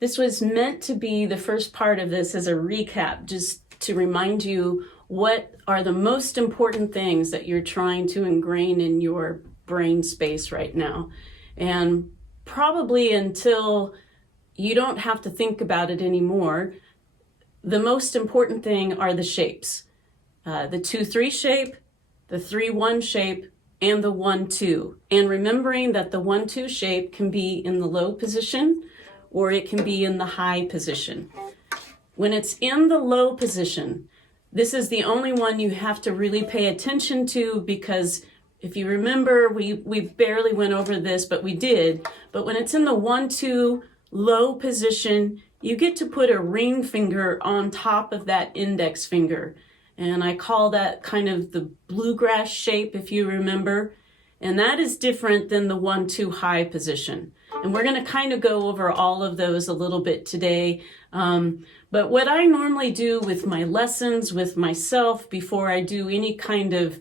This was meant to be the first part of this as a recap, just to remind you what are the most important things that you're trying to ingrain in your brain space right now. And probably until you don't have to think about it anymore, the most important thing are the shapes. The 2-3 shape, the 3-1 shape, and the 1-2. And remembering that the 1-2 shape can be in the low position or it can be in the high position. When it's in the low position, this is the only one you have to really pay attention to, because if you remember, we barely went over this, but we did. But when it's in the 1-2 low position, you get to put a ring finger on top of that index finger. And I call that kind of the bluegrass shape, if you remember. And that is different than the 1-2 high position. And we're going to kind of go over all of those a little bit today. But what I normally do with my lessons, with myself, before I do any kind of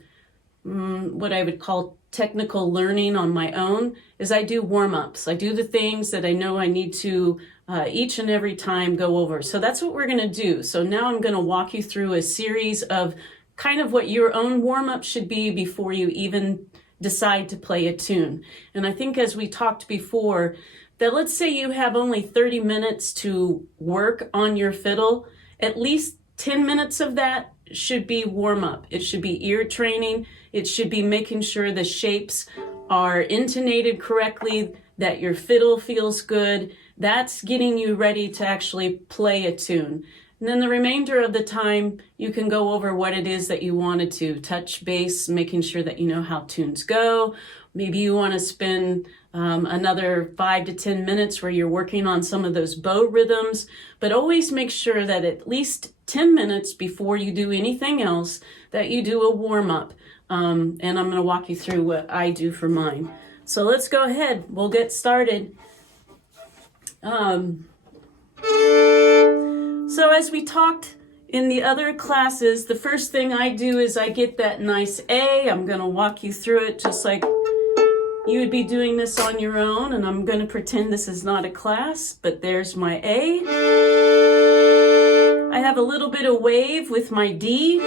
what I would call technical learning on my own, is I do warm-ups. I do the things that I know I need to each and every time go over. So that's what we're going to do. So now I'm going to walk you through a series of kind of what your own warm-up should be before you even decide to play a tune. And I think, as we talked before, that let's say you have only 30 minutes to work on your fiddle, at least 10 minutes of that should be warm-up. It should be ear training. It should be making sure the shapes are intonated correctly, that your fiddle feels good. That's getting you ready to actually play a tune. And then the remainder of the time, you can go over what it is that you wanted to touch base, making sure that you know how tunes go. Maybe you want to spend another 5 to 10 minutes where you're working on some of those bow rhythms, but always make sure that at least 10 minutes before you do anything else, that you do a warm-up. And I'm going to walk you through what I do for mine. So let's go ahead. We'll get started. So as we talked in the other classes, the first thing I do is I get that nice A. I'm going to walk you through it just like you would be doing this on your own, and I'm going to pretend this is not a class, but there's my A. I have a little bit of wave with my D.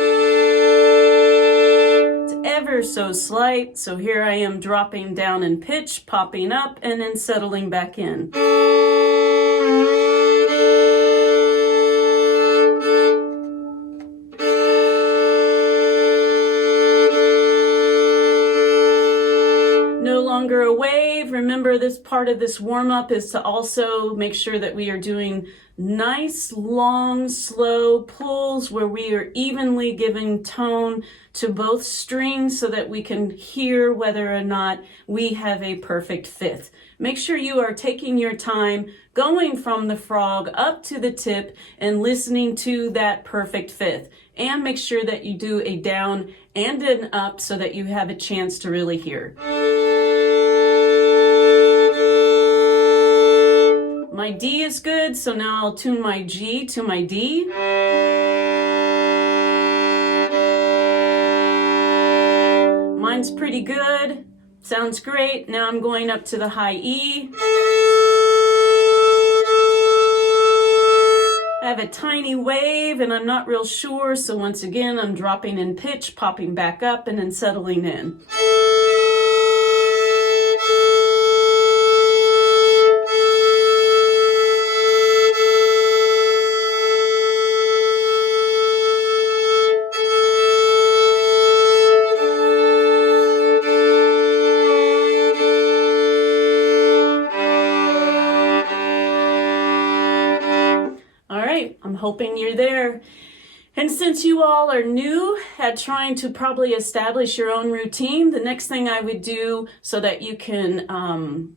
It's ever so slight, so here I am dropping down in pitch, popping up, and then settling back in. A wave. Remember, this part of this warm-up is to also make sure that we are doing nice, long, slow pulls where we are evenly giving tone to both strings so that we can hear whether or not we have a perfect fifth. Make sure you are taking your time going from the frog up to the tip and listening to that perfect fifth. And make sure that you do a down and an up so that you have a chance to really hear. My D is good, so now I'll tune my G to my D. Mine's pretty good. Sounds great. Now I'm going up to the high E. I have a tiny wave and I'm not real sure, so once again I'm dropping in pitch, popping back up, and then settling in. Hoping you're there. And since you all are new at trying to probably establish your own routine, the next thing I would do so that you can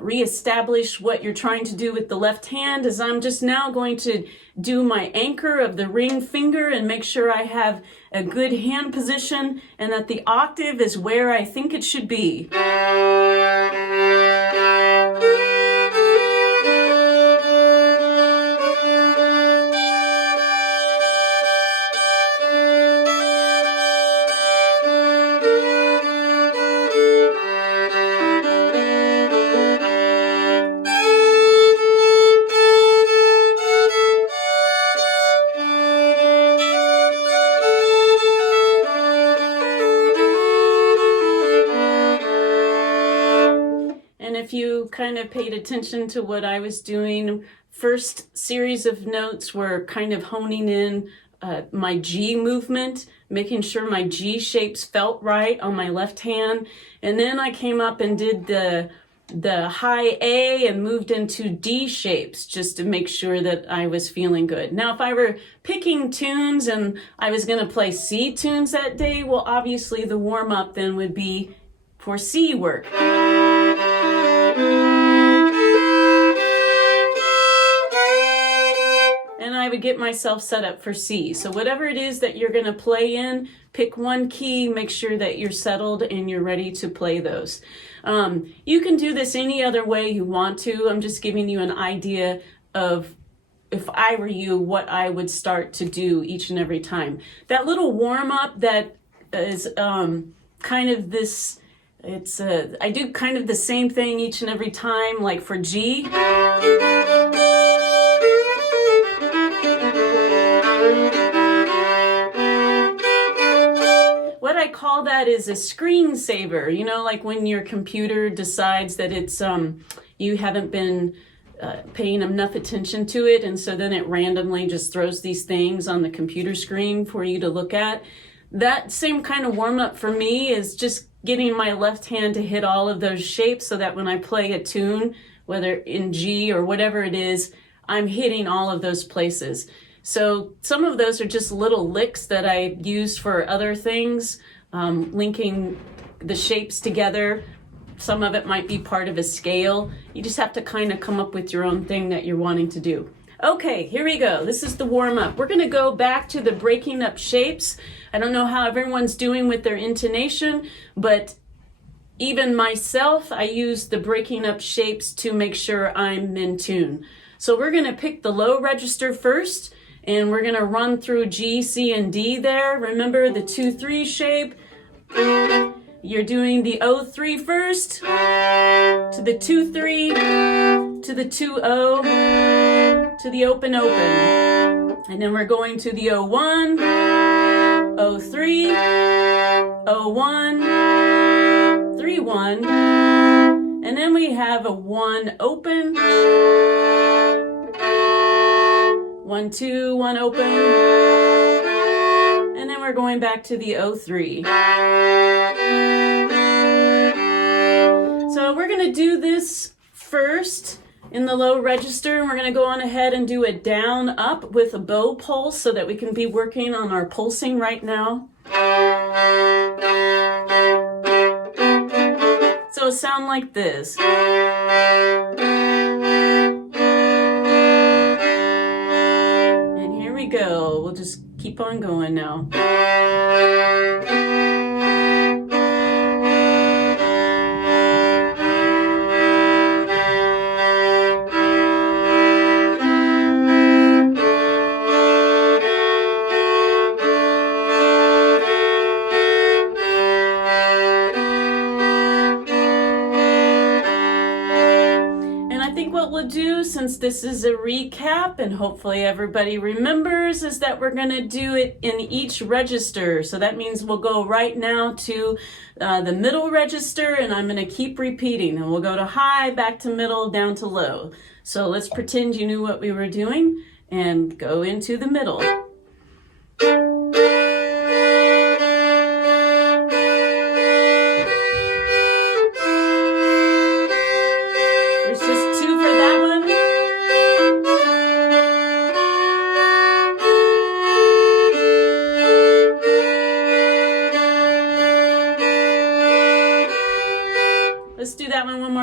reestablish what you're trying to do with the left hand is I'm just now going to do my anchor of the ring finger and make sure I have a good hand position and that the octave is where I think it should be. kind of paid attention to what I was doing, first series of notes were kind of honing in my G movement, making sure my G shapes felt right on my left hand. And then I came up and did the high A and moved into D shapes just to make sure that I was feeling good. Now, if I were picking tunes and I was going to play C tunes that day, well, obviously the warm up then would be for C work. And I would get myself set up for C. So whatever it is that you're going to play in, pick one key, make sure that you're settled and you're ready to play those. You can do this any other way you want to. I'm just giving you an idea of, if I were you, what I would start to do each and every time. That little warm up that is kind of this, I do kind of the same thing each and every time, like for G. What I call that is a screensaver, you know, like when your computer decides that it's, you haven't been paying enough attention to it, and so then it randomly just throws these things on the computer screen for you to look at. That same kind of warm-up for me is just getting my left hand to hit all of those shapes so that when I play a tune, whether in G or whatever it is, I'm hitting all of those places. So some of those are just little licks that I use for other things, linking the shapes together. Some of it might be part of a scale. You just have to kind of come up with your own thing that you're wanting to do. Okay, here we go. This is the warm-up. We're going to go back to the breaking up shapes. I don't know how everyone's doing with their intonation, but even myself, I use the breaking up shapes to make sure I'm in tune. So we're going to pick the low register first, and we're going to run through G, C, and D there. Remember the 2-3 shape. You're doing the 0-3 first, to the 2-3, to the 2-0, to the open-open. And then we're going to the 0-1, 0-3, 0-1, 3-1. And then we have a 1 open, 1-2, 1 open, and then we're going back to the 0-3. So we're going to do this first in the low register, and we're going to go on ahead and do a down up with a bow pulse so that we can be working on our pulsing right now. So it'll sound like this. Go. We'll just keep on going now. Since this is a recap and hopefully everybody remembers, is that we're going to do it in each register. So that means we'll go right now to the middle register, and I'm going to keep repeating, and we'll go to high, back to middle, down to low. So let's pretend you knew what we were doing and go into the middle.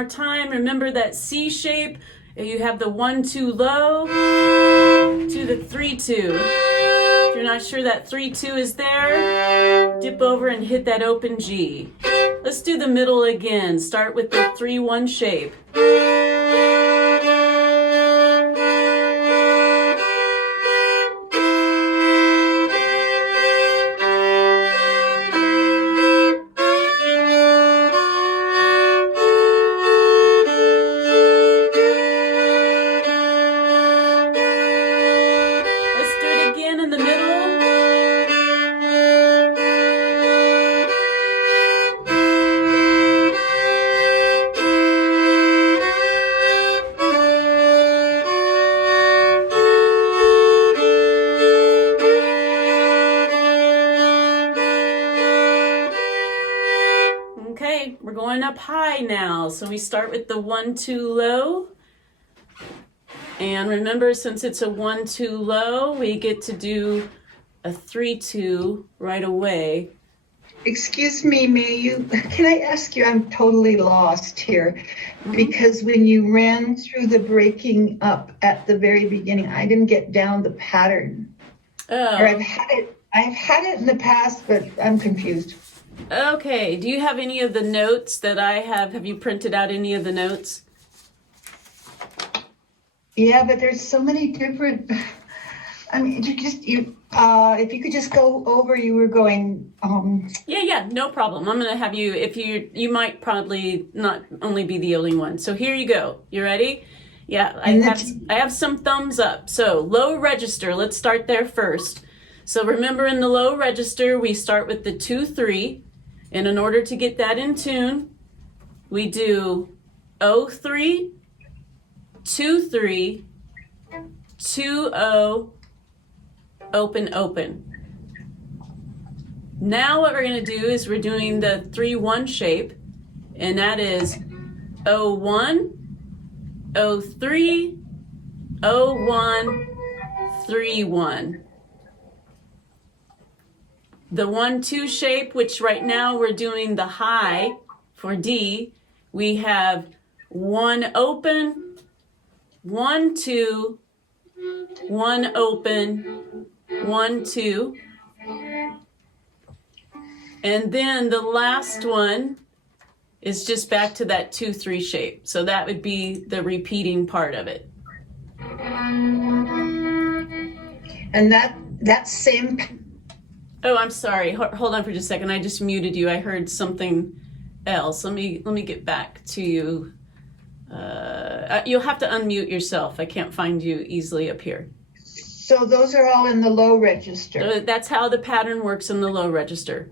Time. Remember that C shape, you have the 1-2 low to the 3-2. If you're not sure that 3-2 is there, dip over and hit that open G. Let's do the middle again. Start with the 3-1 shape. up high now. So we start with the 1-2 low. And remember, since it's a 1-2 low, we get to do a 3-2 right away. Excuse me, can I ask you, I'm totally lost here, because when you ran through the breaking up at the very beginning, I didn't get down the pattern. Oh. Or I've had it in the past, but I'm confused. Okay, do you have any of the notes that I have? Have you printed out any of the notes? Yeah, but there's so many different, I mean, if you could just go over, you were going, Yeah, no problem. I'm gonna have you, you might probably not only be the only one. So here you go. You ready? Yeah, I have some thumbs up. So low register, let's start there first. So remember, in the low register, we start with the 2-3, and in order to get that in tune, we do 0-3, 2-3, 2-0, open, open. Now what we're going to do is we're doing the 3-1 shape, and that is 0-1, 0-3, 0-1, 3-1. The 1-2 shape, which right now we're doing the high for D, we have 1 open, 1-2, 1 open, 1-2. And then the last one is just back to that 2-3 shape. So that would be the repeating part of it. and that same. Oh, I'm sorry. Hold on for just a second. I just muted you. I heard something else. Let me get back to you. You'll have to unmute yourself. I can't find you easily up here. So those are all in the low register. So that's how the pattern works in the low register.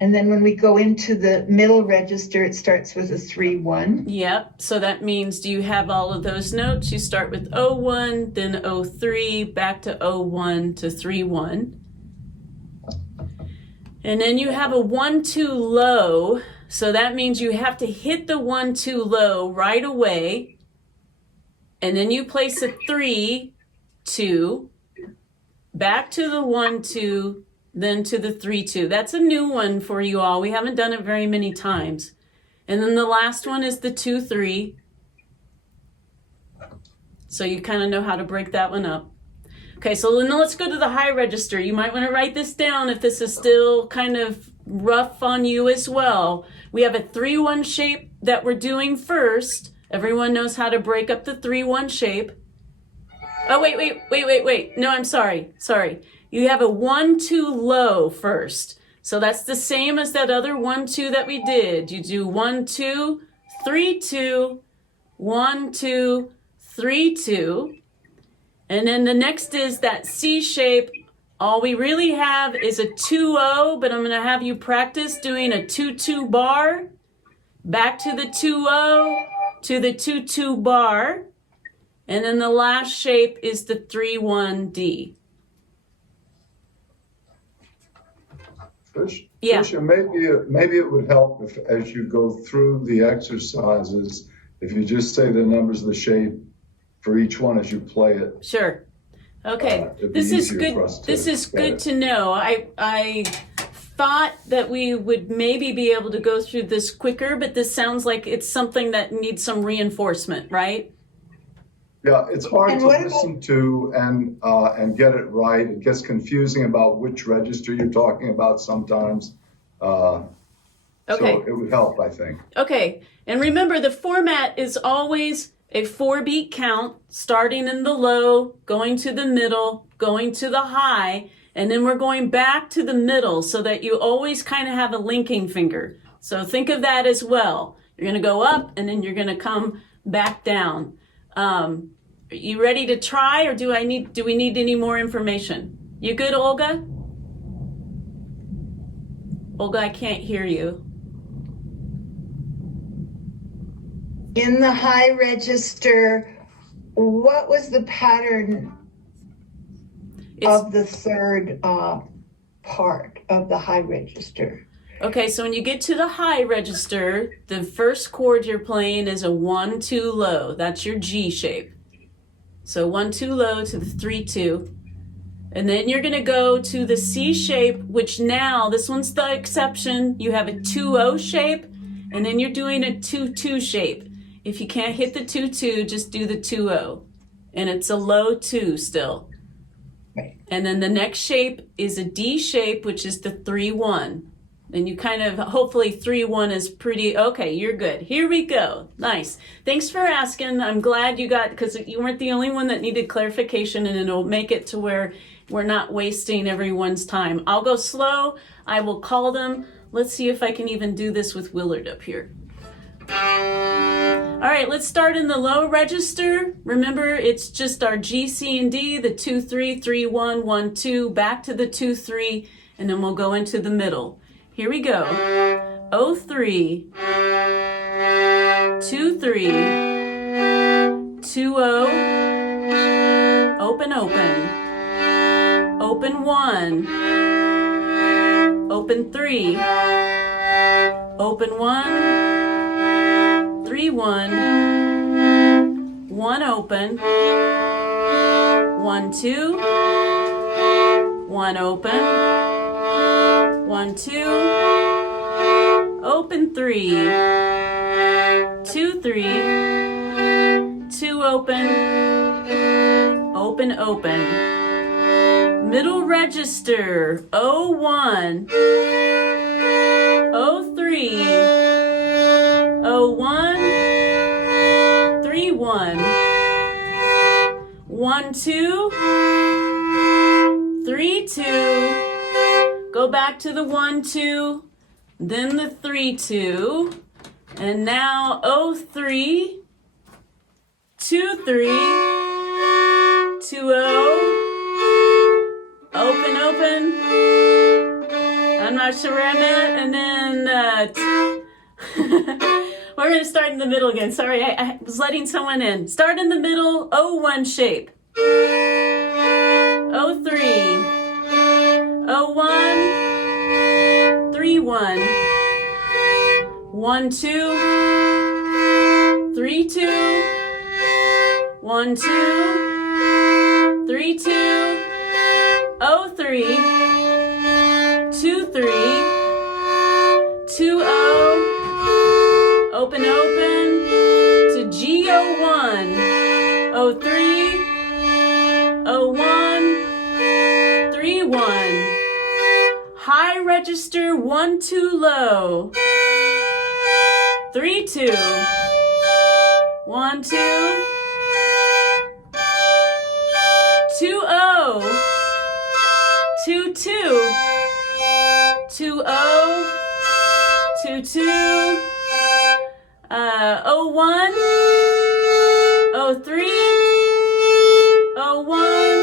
And then when we go into the middle register, it starts with a 3-1. Yep. So that means, do you have all of those notes? You start with 0-1, then 0-3, back to 0-1 to 3-1. And then you have a 1-2 low. So that means you have to hit the 1-2 low right away. And then you place a 3-2, back to the 1-2, then to the 3-2. That's a new one for you all. We haven't done it very many times. And then the last one is the 2-3. So you kind of know how to break that one up. Okay, so then let's go to the high register. You might want to write this down if this is still kind of rough on you as well. We have a 3-1 shape that we're doing first. Everyone knows how to break up the 3-1 shape. Oh, wait. No, I'm sorry. You have a 1-2 low first. So that's the same as that other 1-2 that we did. You do 1-2, 3-2, 1-2, 3-2. And then the next is that C shape. All we really have is a 2-0, but I'm going to have you practice doing a 2-2 bar, back to the 2-0, to the 2-2 bar, and then the last shape is the 3-1-D. Tricia, maybe it would help if, as you go through the exercises, if you just say the numbers of the shape for each one as you play it. Sure. Okay. This is good. This is good to know. I thought that we would maybe be able to go through this quicker, but this sounds like it's something that needs some reinforcement, right? Yeah, it's hard to listen to and get it right. It gets confusing about which register you're talking about sometimes. Okay. So it would help, I think. Okay. And remember, the format is always a 4-beat count, starting in the low, going to the middle, going to the high, and then we're going back to the middle so that you always kind of have a linking finger. So think of that as well. You're going to go up and then you're going to come back down. Are you ready to try, or do we need any more information? You good, Olga? Olga, I can't hear you. In the high register, what was the pattern of the third part of the high register? Okay, so when you get to the high register, the first chord you're playing is a 1-2 low. That's your G shape. So 1-2 low to the 3-2. And then you're going to go to the C shape, which now, this one's the exception. You have a 2-0 shape, and then you're doing a 2-2 shape. If you can't hit the 2-2, just do the 2-0. And it's a low 2 still. Right. And then the next shape is a D shape, which is the 3-1. And you kind of, hopefully 3-1 is pretty, okay, you're good. Here we go. Nice. Thanks for asking. I'm glad you got, because you weren't the only one that needed clarification, and it'll make it to where we're not wasting everyone's time. I'll go slow. I will call them. Let's see if I can even do this with Willard up here. All right, let's start in the low register. Remember, it's just our G, C, and D, the 2-3, 3-1, 1-2, back to the 2-3, and then we'll go into the middle. Here we go. 0-3, 2-3, 2-0, open, open, open 1, open 3, open 1, 3-1, 1 open, 1-2, 1 open, 1-2, open 3, 2-3, 2 open, open, open. Middle register, 0-1, 0-3, 0-1, 3-1, 1-2, 3-2, go back to the 1-2, then the 3-2, and now 0-3, 2-3, 2-0, open, open. I'm not sure where I'm at, and then we're going to start in the middle again. Sorry, I was letting someone in. Start in the middle, 0-1 shape. 0-3, 0-1, 3-1, 1-2, 3-2, 1-2, 3-2, 0-3, 2-3, 2-0, open, open, to G-0-1, 0-3, 0-1, 3-1, high register 1-2 low, 3-2, 1-2, 2-0, 2-2, 2-0, 2-2, 0-1, 0-3, 0-1,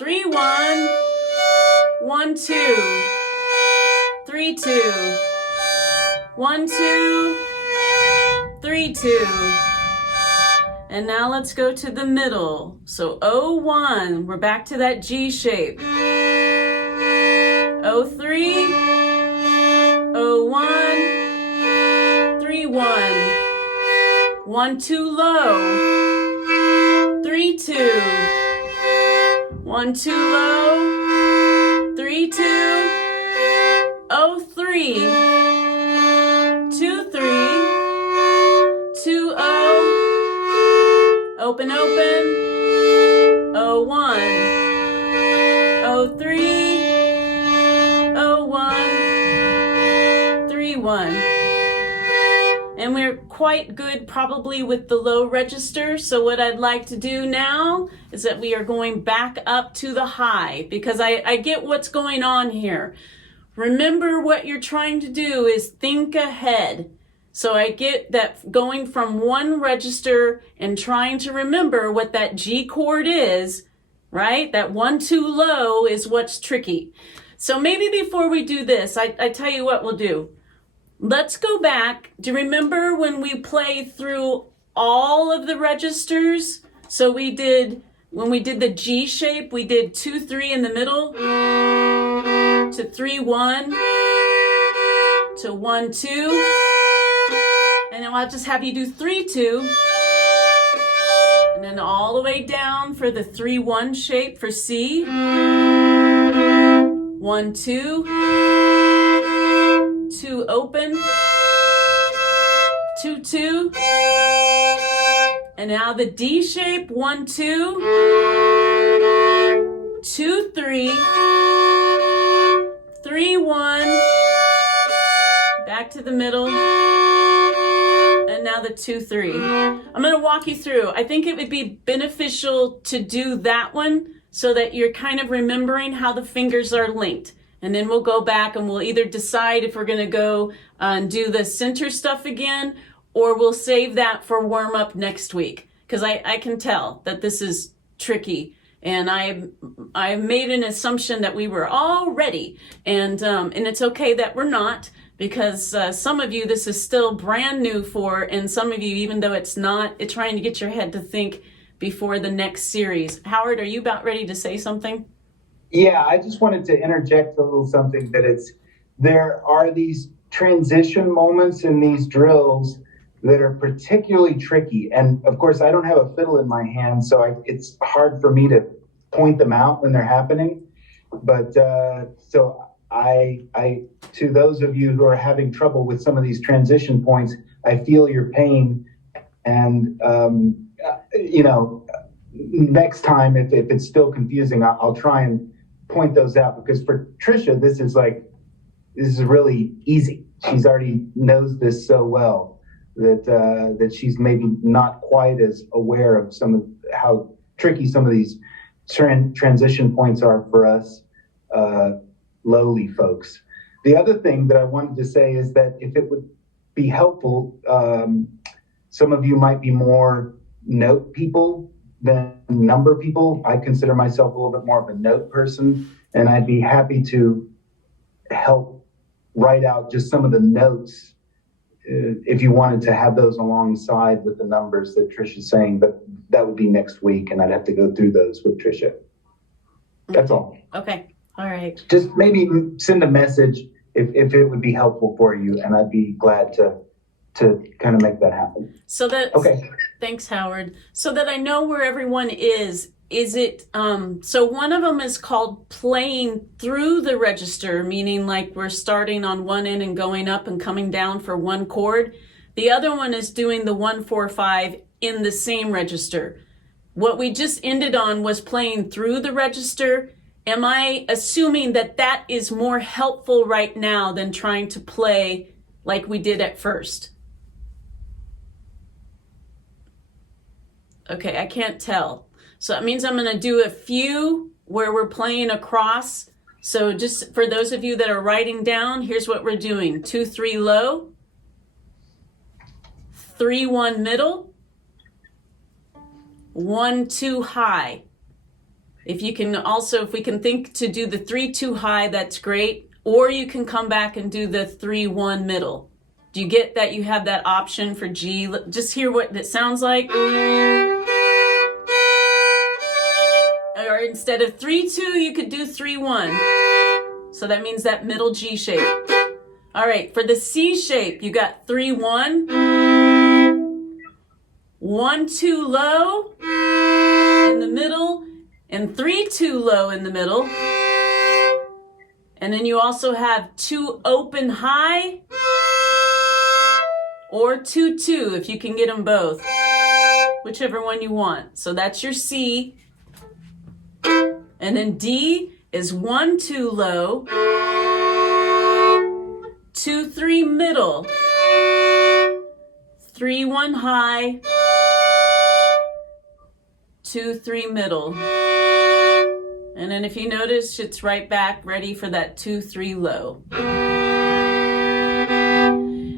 3-1, 1-2, 3-2, 1-2, 3-2. And now let's go to the middle. So 0-1, we're back to that G shape. 0-3, 0-1, 3-1, 1-2 low, 3-2, 1-2 low, 3-2, 0-3, 2-3, 2-0, open, open, 0-1, 0-3, 0-1, 3-1. And we're quite good probably with the low register. So what I'd like to do now is that we are going back up to the high, because I get what's going on here. Remember, what you're trying to do is think ahead. So I get that going from one register and trying to remember what that G chord is, right? That 1-2 low is what's tricky. So maybe before we do this, I tell you what we'll do. Let's go back. Do you remember when we played through all of the registers? So when we did the G shape, we did 2-3 in the middle to 3-1. So 1, 2, and then I'll just have you do 3, 2, and then all the way down for the 3, 1 shape for C. 1, 2, 2 open, 2, 2, and now the D shape. 1, 2, 2, 3, 3, 1, back to the middle, and now the 2, 3. I'm going to walk you through. I think it would be beneficial to do that one so that you're kind of remembering how the fingers are linked. And then we'll go back and we'll either decide if we're going to go and do the center stuff again, or we'll save that for warm up next week. Because I can tell that this is tricky. And I made an assumption that we were all ready. And it's okay that we're not, because some of you this is still brand new for, and some of you, even though it's not, it's trying to get your head to think before the next series. Howard, are you about ready to say something? Yeah, I just wanted to interject a little something there are these transition moments in these drills that are particularly tricky. And of course, I don't have a fiddle in my hand, so it's hard for me to point them out when they're happening. But so I, to those of you who are having trouble with some of these transition points, I feel your pain. And, next time, if it's still confusing, I'll try and point those out, because for Trisha, this is really easy. She's already knows this so well that she's maybe not quite as aware of some of how tricky some of these transition points are for us lowly folks. The other thing that I wanted to say is that if it would be helpful, some of you might be more note people than number people. I consider myself a little bit more of a note person, and I'd be happy to help write out just some of the notes if you wanted to have those alongside with the numbers that Trisha's saying, but that would be next week, and I'd have to go through those with Trisha. That's all. Okay. All right. Just maybe send a message if it would be helpful for you, and I'd be glad to kind of make that happen. So that, okay. Thanks, Howard. So that I know where everyone is it, so one of them is called playing through the register, meaning like we're starting on one end and going up and coming down for one chord. The other one is doing the 1, 4, 5 in the same register. What we just ended on was playing through the register. Am I assuming that that is more helpful right now than trying to play like we did at first? Okay, I can't tell. So that means I'm going to do a few where we're playing across. So just for those of you that are writing down, here's what we're doing. 2, 3 low, 3, 1 middle, 1, 2 high. If we can think to do the 3, 2 high, that's great. Or you can come back and do the 3, 1 middle. Do you get that you have that option for G? Just hear what it sounds like. Or instead of 3, 2, you could do 3, 1. So that means that middle G shape. All right, for the C shape, you got 3, 1, 1, 2 low in the middle, and 3, 2 low in the middle. And then you also have 2 open high, or 2, 2 if you can get them both, whichever one you want. So that's your C. And then D is 1, 2 low, 2, 3 middle, 3, 1 high, 2, 3 middle. And then if you notice, it's right back ready for that 2, 3 low.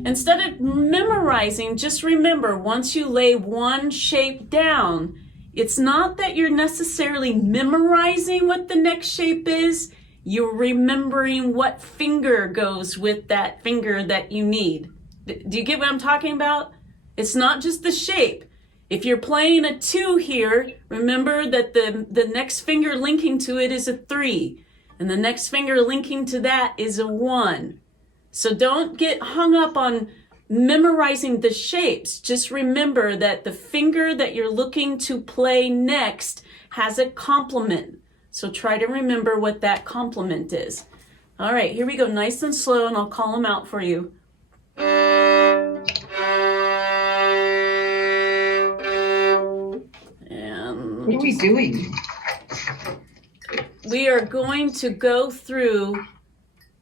Instead of memorizing, just remember, once you lay one shape down, it's not that you're necessarily memorizing what the next shape is. You're remembering what finger goes with that finger that you need. Do you get what I'm talking about? It's not just the shape. If you're playing a 2 here, remember that the next finger linking to it is a 3. And the next finger linking to that is a 1. So don't get hung up on memorizing the shapes. Just remember that the finger that you're looking to play next has a complement. So try to remember what that complement is. All right, here we go, nice and slow, and I'll call them out for you. And what are we doing? We are going to go through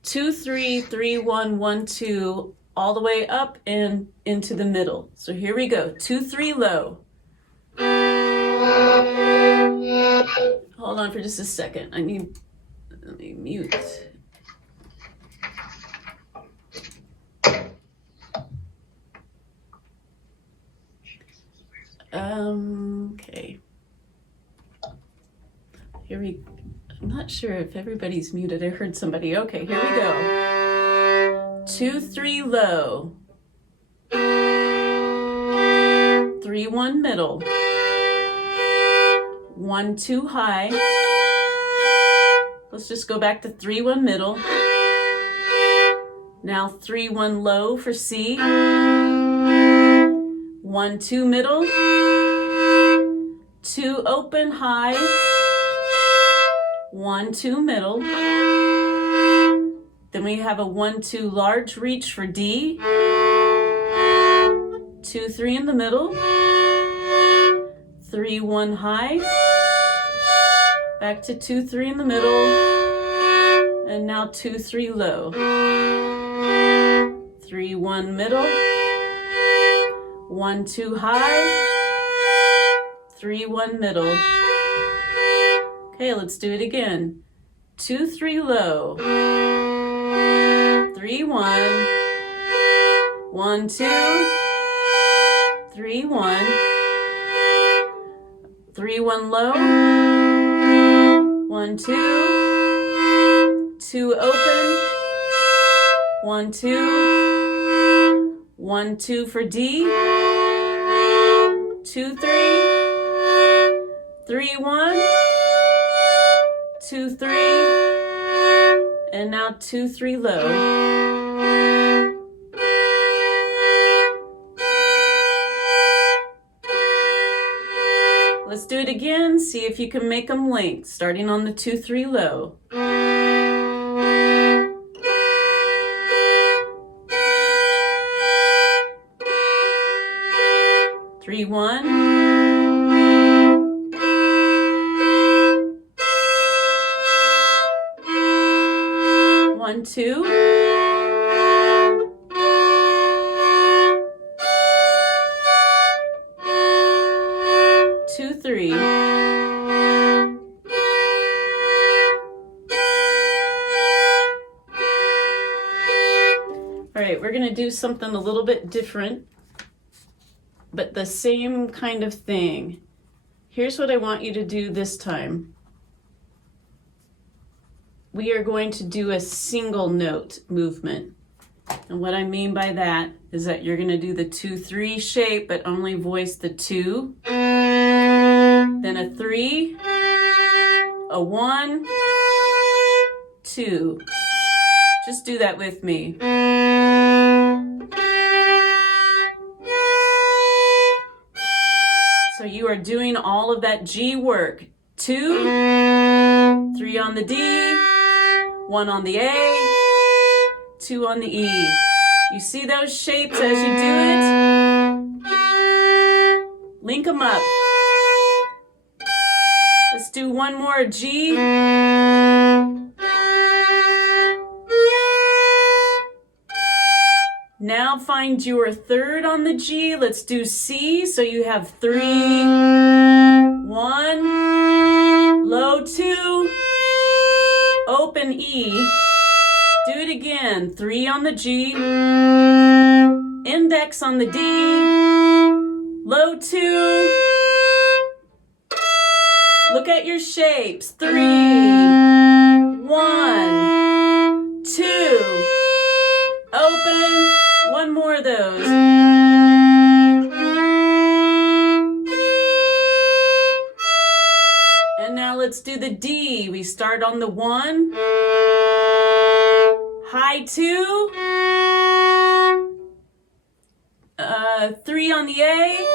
2, 3, 3, 1, 1, 2, all the way up and into the middle. So here we go, 2, 3, low. Hold on for just a second. Let me mute. Okay. I'm not sure if everybody's muted. I heard somebody. Okay, here we go. 2, 3, low. 3, 1, middle. 1, 2, high. Let's just go back to 3, 1, middle. Now 3, 1, low for C. 1, 2, middle. 2, open, high. 1, 2, middle. Then we have a 1, 2, large reach for D. 2, 3 in the middle. 3, 1, high. Back to 2, 3 in the middle. And now 2, 3, low. 3, 1, middle. 1, 2, high. 3, 1, middle. Okay, let's do it again. 2, 3, low. 3, 1. 1, 2. 3, 1. 3, 1, low. 1, 2. 2, open. 1, 2. 1, 2 for D. 2, 3. 3, 1. 2, 3. And now 2, 3, low. Let's do it again. See if you can make them linked, starting on the 2, 3, low. 3, 1. 1, 2. 2, 3. All right, we're going to do something a little bit different, but the same kind of thing. Here's what I want you to do this time. We are going to do a single note movement. And what I mean by that is that you're going to do the 2, 3 shape, but only voice the 2, then a 3, a 1, 2. Just do that with me. So you are doing all of that G work. 2, 3 on the D, 1 on the A, 2 on the E. You see those shapes as you do it? Link them up. Let's do one more G. Now find your third on the G. Let's do C. So you have 3, 1, low 2, open E. Do it again. 3 on the G, index on the D, low 2. Look at your shapes. 3, 1, 2, open. One more of those. And now let's do the D. We start on the 1, high 2, 3 on the A,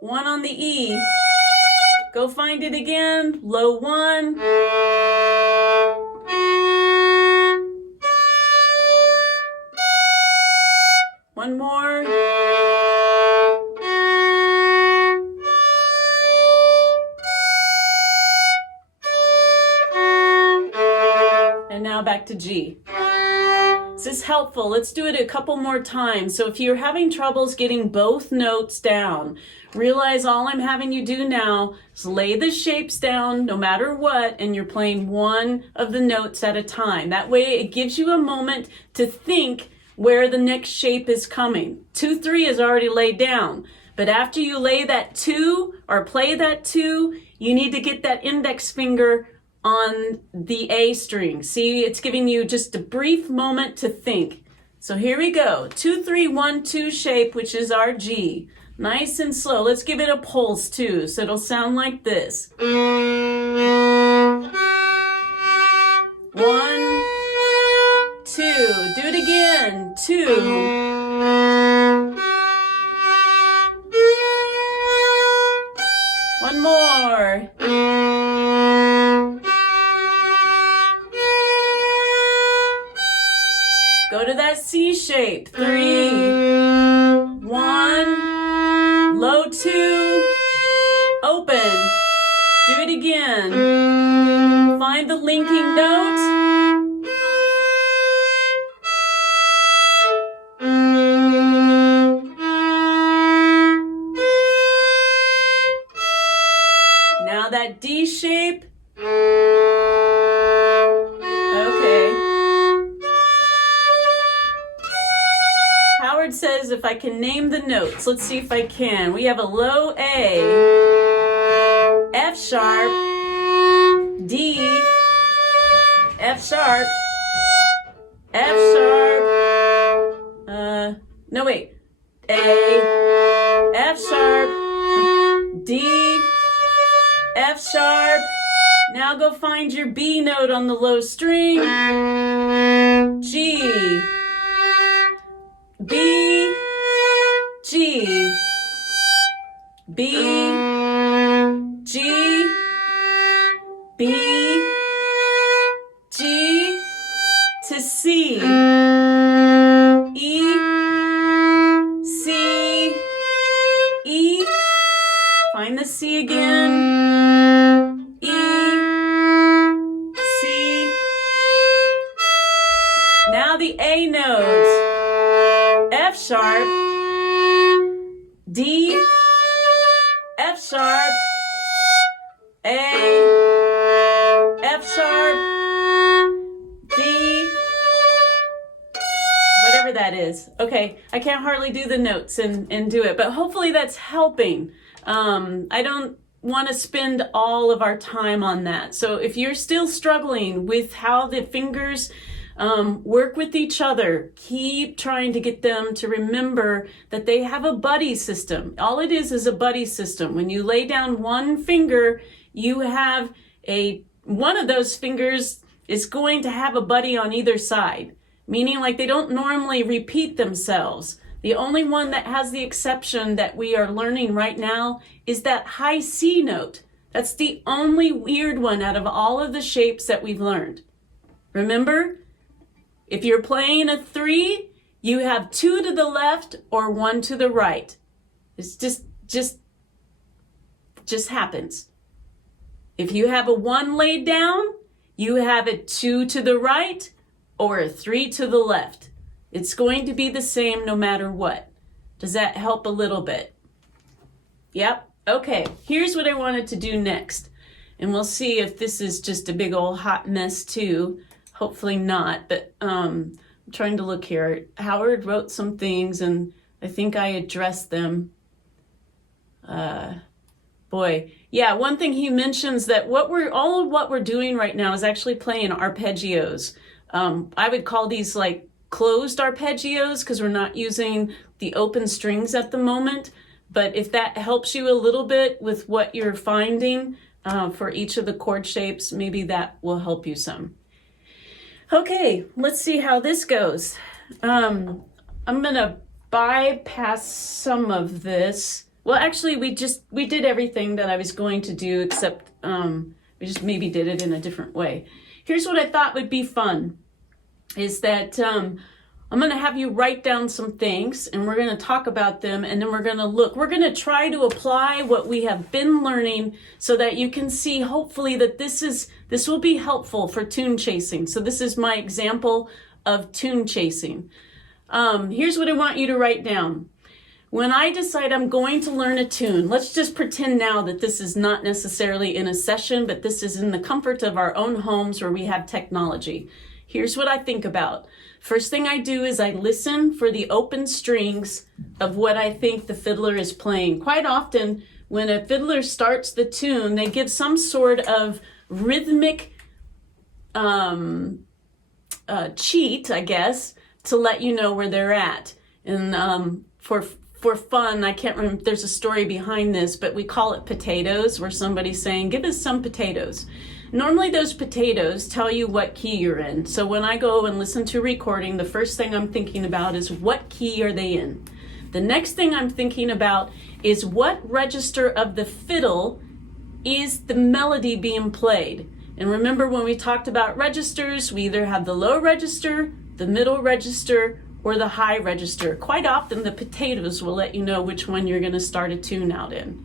1 on the E. Go find it again. Low 1. One more. And now back to G. Is this helpful? Let's do it a couple more times. So if you're having troubles getting both notes down, realize all I'm having you do now is lay the shapes down no matter what, and you're playing one of the notes at a time. That way it gives you a moment to think where the next shape is coming. 2, 3 is already laid down. But after you lay that 2 or play that 2, you need to get that index finger on the A string. See, it's giving you just a brief moment to think. So here we go. 2, 3, 1, 2 shape, which is our G. Nice and slow. Let's give it a pulse too, so it'll sound like this. 1, 2. Do it again. 2. One more. Go to that C shape. 3, 1, low 2, open. Do it again. Find the linking note. Now that D shape. Okay. Howard says if I can name the notes. Let's see if I can. We have a low A, F sharp, D, F sharp, F sharp, no wait, A, F sharp, D, F sharp. Now go find your B note on the low string, G, B, G, B, G, B, G, to C, E, C, E, find the C again, E, C, now the A note, F sharp, D, F sharp, A, F sharp, D, whatever that is. Okay, I can't hardly do the notes and do it, but hopefully that's helping. I don't want to spend all of our time on that. So if you're still struggling with how the fingers work with each other, keep trying to get them to remember that they have a buddy system. All it is a buddy system. When you lay down one finger, you have one of those fingers is going to have a buddy on either side, meaning like they don't normally repeat themselves. The only one that has the exception that we are learning right now is that high C note. That's the only weird one out of all of the shapes that we've learned. Remember? If you're playing a 3, you have 2 to the left or 1 to the right. It's just happens. If you have a 1 laid down, you have a 2 to the right or a 3 to the left. It's going to be the same no matter what. Does that help a little bit? Yep. Okay, here's what I wanted to do next. And we'll see if this is just a big old hot mess too. Hopefully not, but I'm trying to look here. Howard wrote some things and I think I addressed them. Boy, yeah, one thing he mentions that all of what we're doing right now is actually playing arpeggios. I would call these like closed arpeggios because we're not using the open strings at the moment. But if that helps you a little bit with what you're finding for each of the chord shapes, maybe that will help you some. Okay, let's see how this goes. I'm gonna bypass some of this. Well, actually, we did everything that I was going to do, except we just maybe did it in a different way. Here's what I thought would be fun, is that I'm going to have you write down some things, and we're going to talk about them, and then we're going to try to apply what we have been learning so that you can see, hopefully, that this will be helpful for tune chasing. So this is my example of tune chasing. Here's what I want you to write down. When I decide I'm going to learn a tune, let's just pretend now that this is not necessarily in a session, but this is in the comfort of our own homes where we have technology. Here's what I think about. First thing I do is I listen for the open strings of what I think the fiddler is playing. Quite often, when a fiddler starts the tune, they give some sort of rhythmic cheat, I guess, to let you know where they're at. And for fun, I can't remember, there's a story behind this, but we call it potatoes, where somebody's saying, give us some potatoes. Normally those potatoes tell you what key you're in. So when I go and listen to a recording, the first thing I'm thinking about is what key are they in? The next thing I'm thinking about is what register of the fiddle is the melody being played. And remember when we talked about registers, we either have the low register, the middle register, or the high register. Quite often the potatoes will let you know which one you're going to start a tune out in.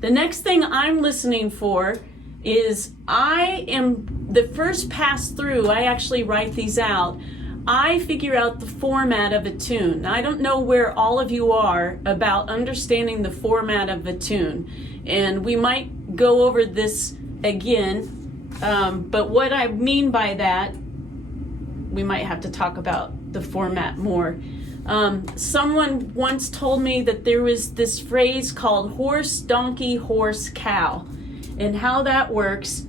The next thing I'm listening for is the first pass through, I actually write these out. I figure out the format of a tune. Now, I don't know where all of you are about understanding the format of a tune, and we might go over this again, but what I mean by that, we might have to talk about the format more. Someone once told me that there was this phrase called horse, donkey, horse, cow. And how that works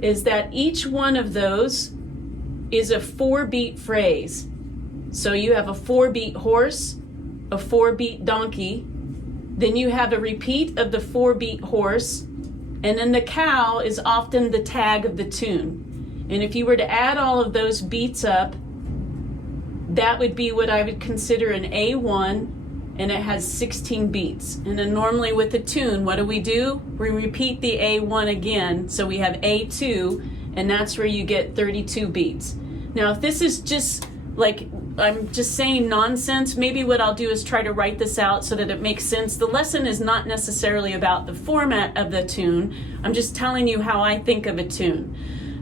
is that each one of those is a 4-beat phrase. So you have a 4-beat horse, a 4-beat donkey, then you have a repeat of the 4-beat horse, and then the cow is often the tag of the tune. And if you were to add all of those beats up, that would be what I would consider an A1, and it has 16 beats. And then normally with a tune, what do? We repeat the A1 again, so we have A2, and that's where you get 32 beats. Now, if this is just like, I'm just saying nonsense, maybe what I'll do is try to write this out so that it makes sense. The lesson is not necessarily about the format of the tune. I'm just telling you how I think of a tune.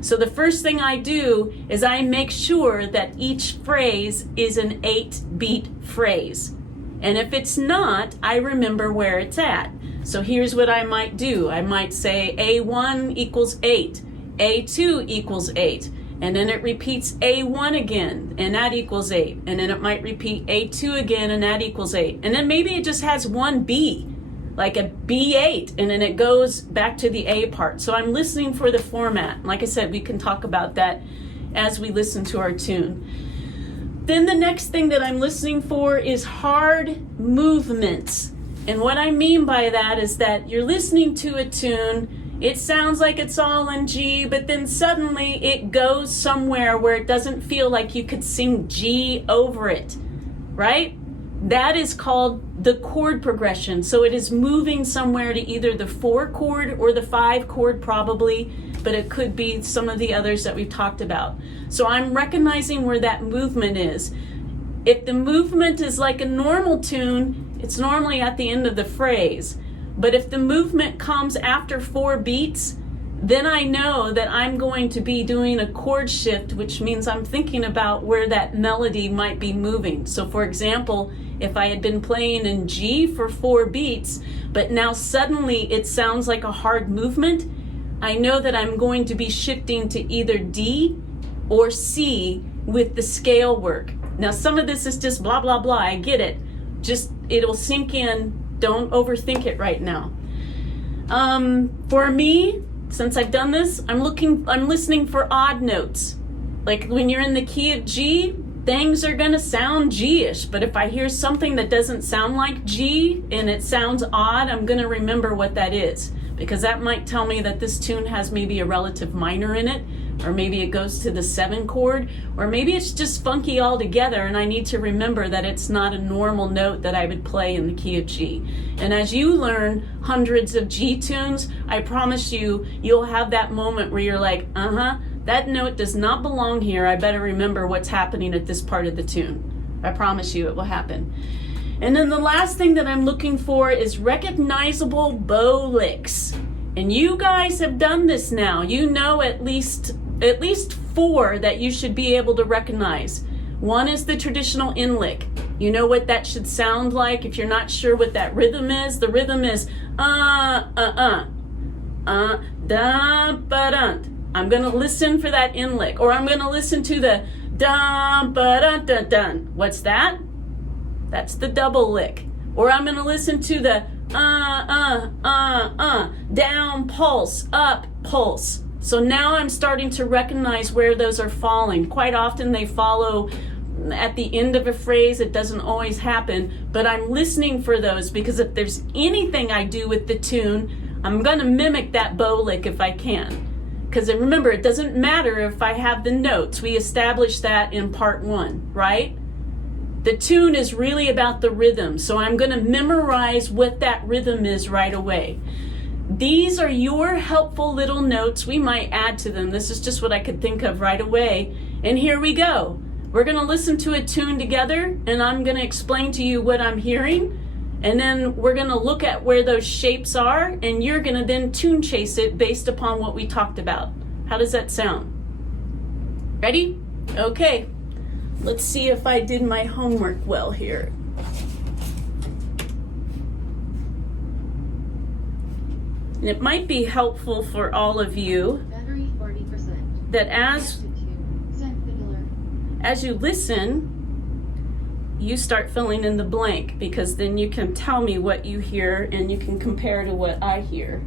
So the first thing I do is I make sure that each phrase is an 8-beat phrase. And if it's not, I remember where it's at. So here's what I might do. I might say A1 equals 8, A2 equals 8, and then it repeats A1 again, and that equals 8. And then it might repeat A2 again, and that equals 8. And then maybe it just has one B, like a B8, and then it goes back to the A part. So I'm listening for the format. Like I said, we can talk about that as we listen to our tune. Then the next thing that I'm listening for is hard movements. And what I mean by that is that you're listening to a tune, it sounds like it's all in G, but then suddenly it goes somewhere where it doesn't feel like you could sing G over it, right? That is called the chord progression. So it is moving somewhere to either the 4 chord or the 5 chord probably, but it could be some of the others that we've talked about. So I'm recognizing where that movement is. If the movement is like a normal tune, it's normally at the end of the phrase. But if the movement comes after 4 beats, then I know that I'm going to be doing a chord shift, which means I'm thinking about where that melody might be moving. So for example, if I had been playing in G for 4 beats, but now suddenly it sounds like a hard movement, I know that I'm going to be shifting to either D or C with the scale work. Now some of this is just blah, blah, blah, I get it. Just, it'll sink in, don't overthink it right now. For me, since I've done this, I'm listening for odd notes. Like when you're in the key of G, things are gonna sound G-ish, but if I hear something that doesn't sound like G and it sounds odd, I'm gonna remember what that is, because that might tell me that this tune has maybe a relative minor in it, or maybe it goes to the 7 chord, or maybe it's just funky altogether and I need to remember that it's not a normal note that I would play in the key of G. And as you learn hundreds of G tunes, I promise you, you'll have that moment where you're like, that note does not belong here. I better remember what's happening at this part of the tune. I promise you it will happen. And then the last thing that I'm looking for is recognizable bow licks. And you guys have done this now. You know at least 4 that you should be able to recognize. One is the traditional in lick. You know what that should sound like. If you're not sure what that rhythm is, the rhythm is da ba dun. I'm gonna listen for that in lick, or I'm gonna listen to the da ba dun dun dun. What's that? That's the double lick. Or I'm gonna listen to the down pulse, up pulse. So now I'm starting to recognize where those are falling. Quite often they follow at the end of a phrase. It doesn't always happen, but I'm listening for those because if there's anything I do with the tune, I'm gonna mimic that bow lick if I can. Because remember, it doesn't matter if I have the notes. We established that in part 1, right? The tune is really about the rhythm, so I'm going to memorize what that rhythm is right away. These are your helpful little notes. We might add to them. This is just what I could think of right away. And here we go. We're going to listen to a tune together, and I'm going to explain to you what I'm hearing. And then we're going to look at where those shapes are, and you're going to then tune chase it based upon what we talked about. How does that sound? Ready? Okay. Let's see if I did my homework well here. And it might be helpful for all of you Battery 40%. that as you listen, you start filling in the blank, because then you can tell me what you hear and you can compare to what I hear.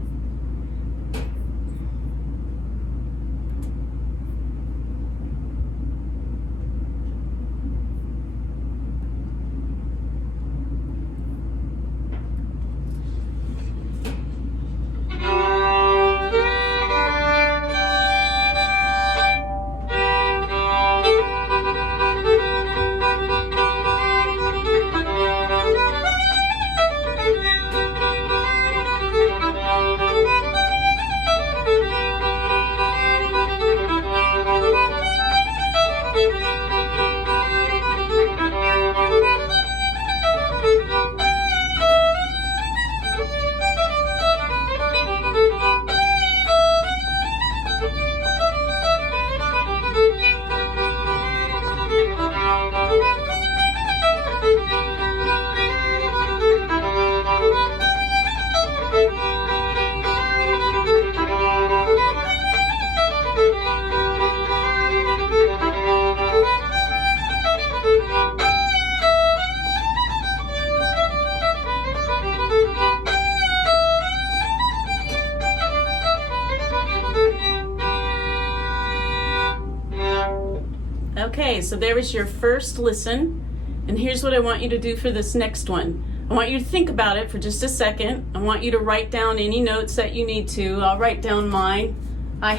Okay, so there was your first listen, and here's what I want you to do for this next one. I want you to think about it for just a second. I want you to write down any notes that you need to. I'll write down mine. I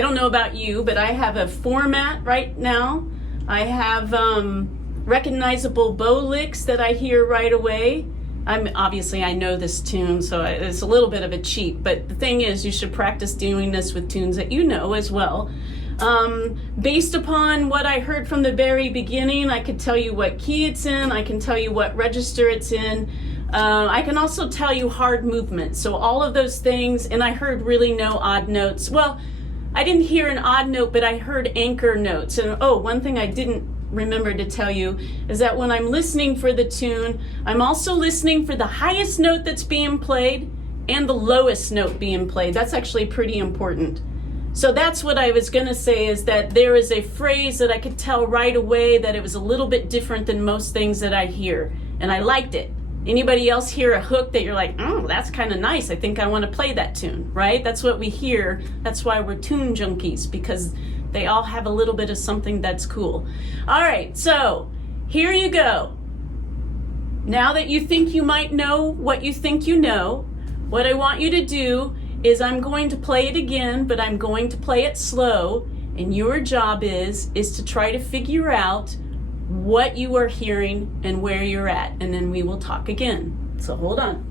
don't know about you, but I have a format right now. I have recognizable bow licks that I hear right away. Obviously I know this tune, so it's a little bit of a cheat, but the thing is, you should practice doing this with tunes that you know as well. Based upon what I heard from the very beginning, I could tell you what key it's in, I can tell you what register it's in, I can also tell you hard movement. So all of those things, and I heard really no odd notes. Well, I didn't hear an odd note, but I heard anchor notes. And one thing I didn't remember to tell you is that when I'm listening for the tune, I'm also listening for the highest note that's being played and the lowest note being played. That's actually pretty important. So that's what I was going to say, is that there is a phrase that I could tell right away that it was a little bit different than most things that I hear, and I liked it. Anybody else hear a hook that you're like, oh, that's kind of nice, I think I want to play that tune, right? That's what we hear. That's why we're tune junkies, because they all have a little bit of something that's cool. All right, so here you go. Now that you think you might know what you think you know, what I want you to do is I'm going to play it again, but I'm going to play it slow, And your job is to try to figure out what you are hearing and where you're at. And then we will talk again. So hold on.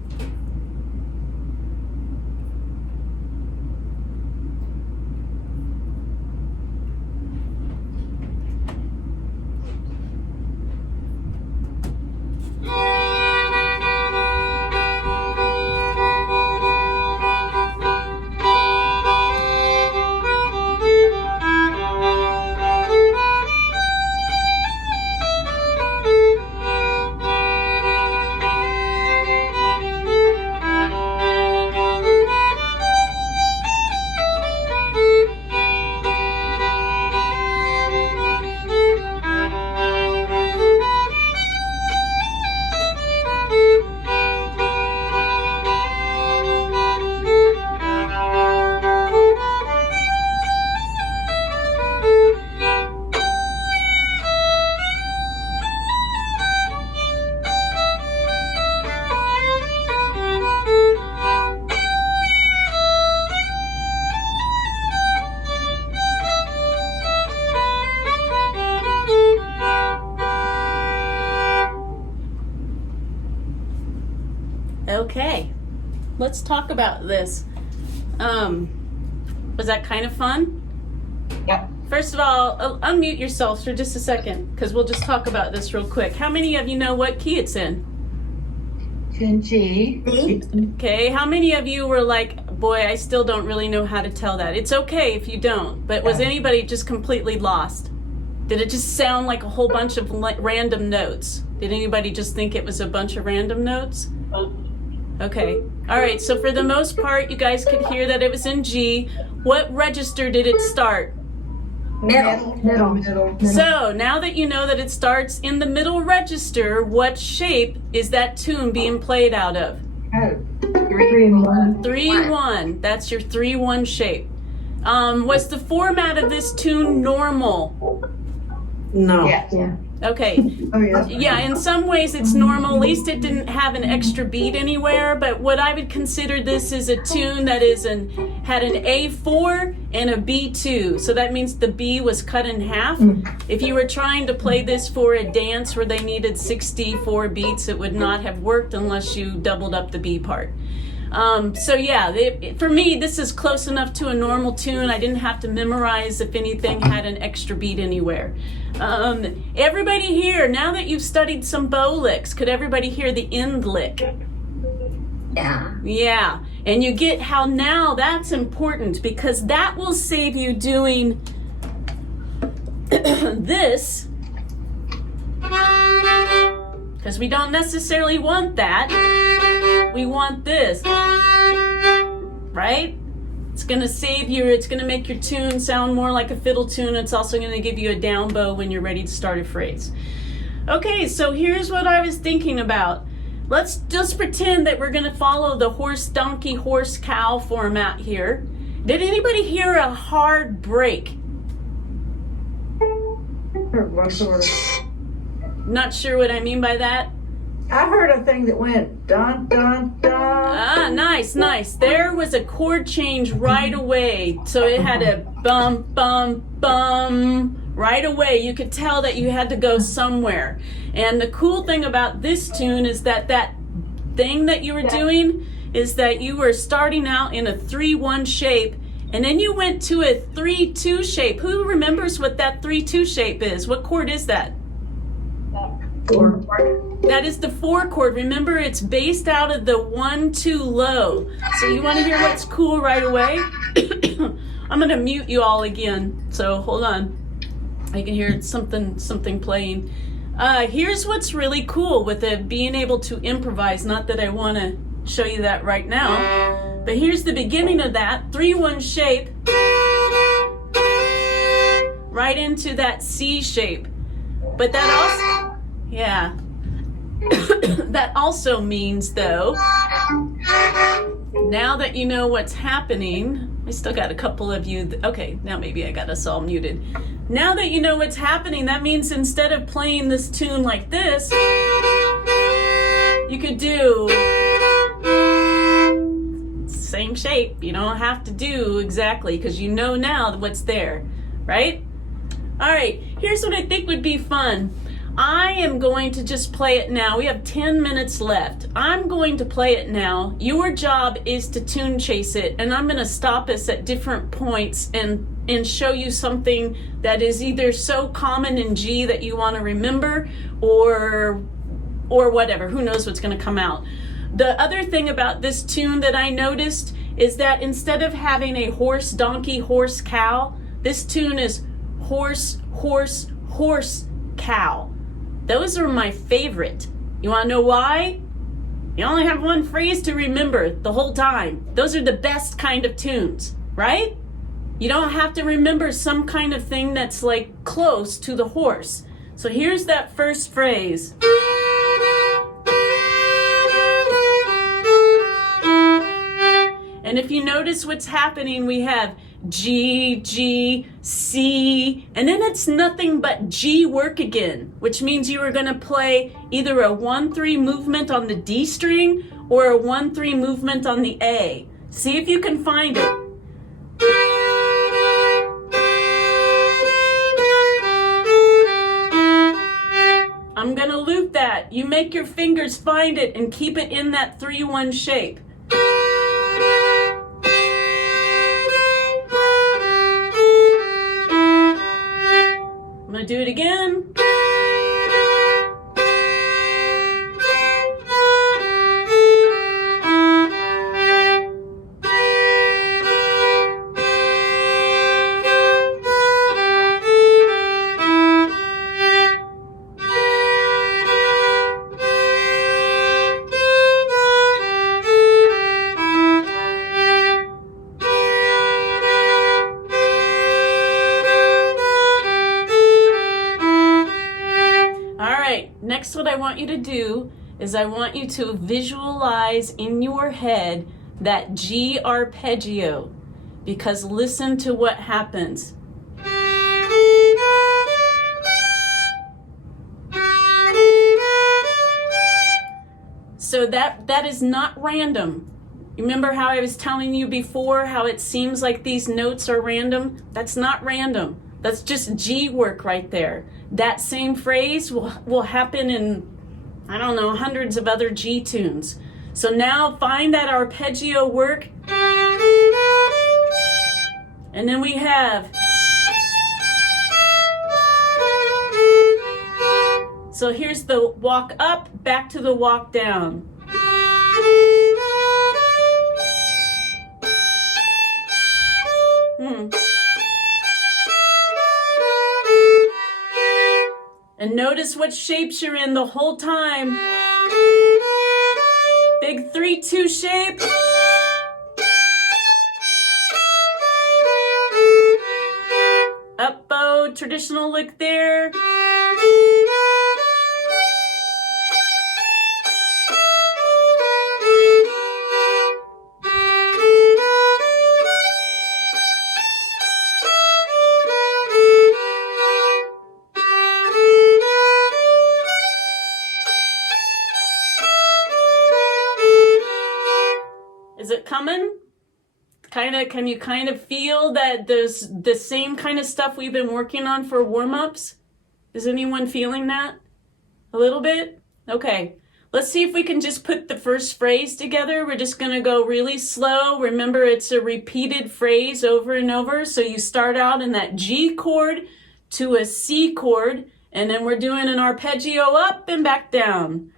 Okay, let's talk about this. Was that kind of fun? Yeah. First of all, unmute yourselves for just a second, because we'll just talk about this real quick. How many of you know what key it's in? It's in G. Okay, how many of you were like, boy, I still don't really know how to tell that? It's okay if you don't, but was anybody just completely lost? Did it just sound like a whole bunch of random notes? Did anybody just think it was a bunch of random notes? Okay. All right. So for the most part, you guys could hear that it was in G. What register did it start? Middle. So now that you know that it starts in the middle register, what shape is that tune being played out of? 3-1. 3-1. That's your 3-1 shape. Was the format of this tune normal? No. Yeah. Okay. Oh, yeah. Yeah, in some ways it's normal. At least it didn't have an extra beat anywhere. But what I would consider this is a tune that had an A4 and a B2. So that means the B was cut in half. If you were trying to play this for a dance where they needed 64 beats, it would not have worked unless you doubled up the B part. So yeah, for me, this is close enough to a normal tune. I didn't have to memorize if anything had an extra beat anywhere. Everybody here, now that you've studied some bow licks, could everybody hear the end lick? Yeah. Yeah, and you get how now that's important because that will save you doing this, because we don't necessarily want that. We want this, right? It's gonna save you, it's gonna make your tune sound more like a fiddle tune. It's also gonna give you a down bow when you're ready to start a phrase. Okay, so here's what I was thinking about. Let's just pretend that we're gonna follow the horse, donkey, horse, cow format here. Did anybody hear a hard break? Not sure what I mean by that. I heard a thing that went dun dun dun. Ah, nice. There was a chord change right away. So it had a bum, bum, bum right away. You could tell that you had to go somewhere. And the cool thing about this tune is that thing that you were doing is that you were starting out in a 3-1 shape and then you went to a 3-2 shape. Who remembers what that 3-2 shape is? What chord is that? 4. That is the 4 chord. Remember, it's based out of the 1-2 low. So you want to hear what's cool right away? I'm going to mute you all again. So hold on. I can hear something playing. Here's what's really cool with it being able to improvise. Not that I want to show you that right now. But here's the beginning of that. 3-1 shape. Right into that C shape. But that also... Yeah. That also means, though, now that you know what's happening, I still got a couple of you. Okay, now maybe I got us all muted. Now that you know what's happening, that means instead of playing this tune like this, you could do same shape. You don't have to do exactly because you know now what's there. right? All right, here's what I think would be fun. I am going to just play it now. We have 10 minutes left. I'm going to play it now. Your job is to tune chase it, and I'm going to stop us at different points and show you something that is either so common in G that you want to remember or whatever. Who knows what's going to come out. The other thing about this tune that I noticed is that instead of having a horse, donkey, horse, cow, this tune is horse, horse, horse, cow. Those are my favorite. You want to know why? You only have one phrase to remember the whole time. Those are the best kind of tunes, right? You don't have to remember some kind of thing that's like close to the horse. So here's that first phrase. And if you notice what's happening, we have G, G, C, and then it's nothing but G work again, which means you are going to play either a 1-3 movement on the D string or a 1-3 movement on the A. See if you can find it. I'm going to loop that. You make your fingers find it and keep it in that 3-1 shape. I'm going to do it again. Next, what I want you to do is I want you to visualize in your head that G arpeggio, because listen to what happens. So that is not random. Remember how I was telling you before how it seems like these notes are random? That's not random. That's just G work right there. That same phrase will happen in, I don't know, hundreds of other G tunes. So now find that arpeggio work. And then we have. So here's the walk up, back to the walk down. And notice what shapes you're in the whole time. Big 3-2 shape. Up bow, traditional lick there. Is it coming? Can you kind of feel that there's the same kind of stuff we've been working on for warm-ups? Is anyone feeling that? A little bit? Okay. Let's see if we can just put the first phrase together. We're just going to go really slow. Remember, it's a repeated phrase over and over. So you start out in that G chord to a C chord, and then we're doing an arpeggio up and back down.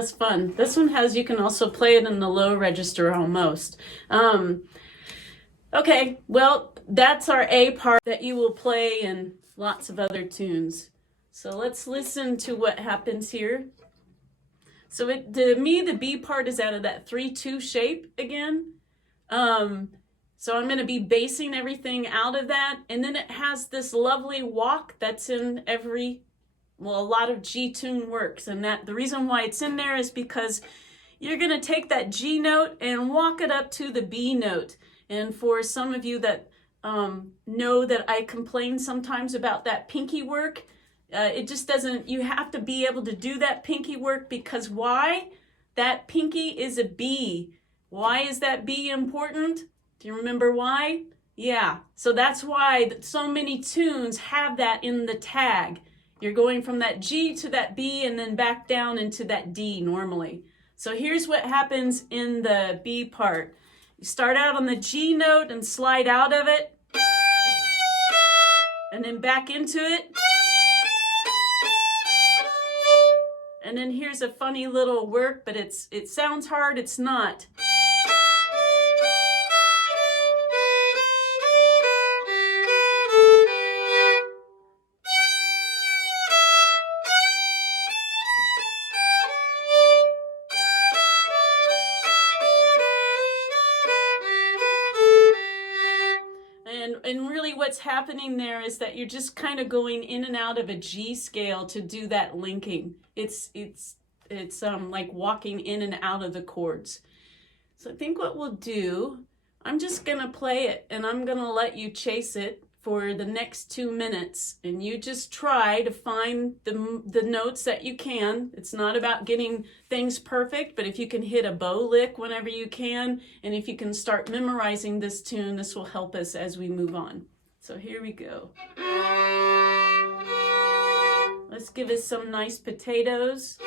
That's fun. This one has, you can also play it in the low register almost. Okay, well, that's our A part that you will play in lots of other tunes. So let's listen to what happens here. So to me, the B part is out of that 3-2 shape again. So I'm going to be basing everything out of that. And then it has this lovely walk that's in a lot of G tune works. And that the reason why it's in there is because you're going to take that G note and walk it up to the B note. And for some of you that know that I complain sometimes about that pinky work, it just doesn't, you have to be able to do that pinky work because why? That pinky is a B. Why is that B important? Do you remember why? Yeah, so that's why so many tunes have that in the tag. You're going from that G to that B and then back down into that D normally. So here's what happens in the B part. You start out on the G note and slide out of it, and then back into it. And then here's a funny little work, but it sounds hard, it's not. And really what's happening there is that you're just kind of going in and out of a G scale to do that linking. It's like walking in and out of the chords. So I think what we'll do, I'm just gonna play it and I'm gonna let you chase it for the next 2 minutes, and you just try to find the notes that you can. It's not about getting things perfect, but if you can hit a bow lick whenever you can, and if you can start memorizing this tune, this will help us as we move on. So here we go. Let's give it some nice potatoes.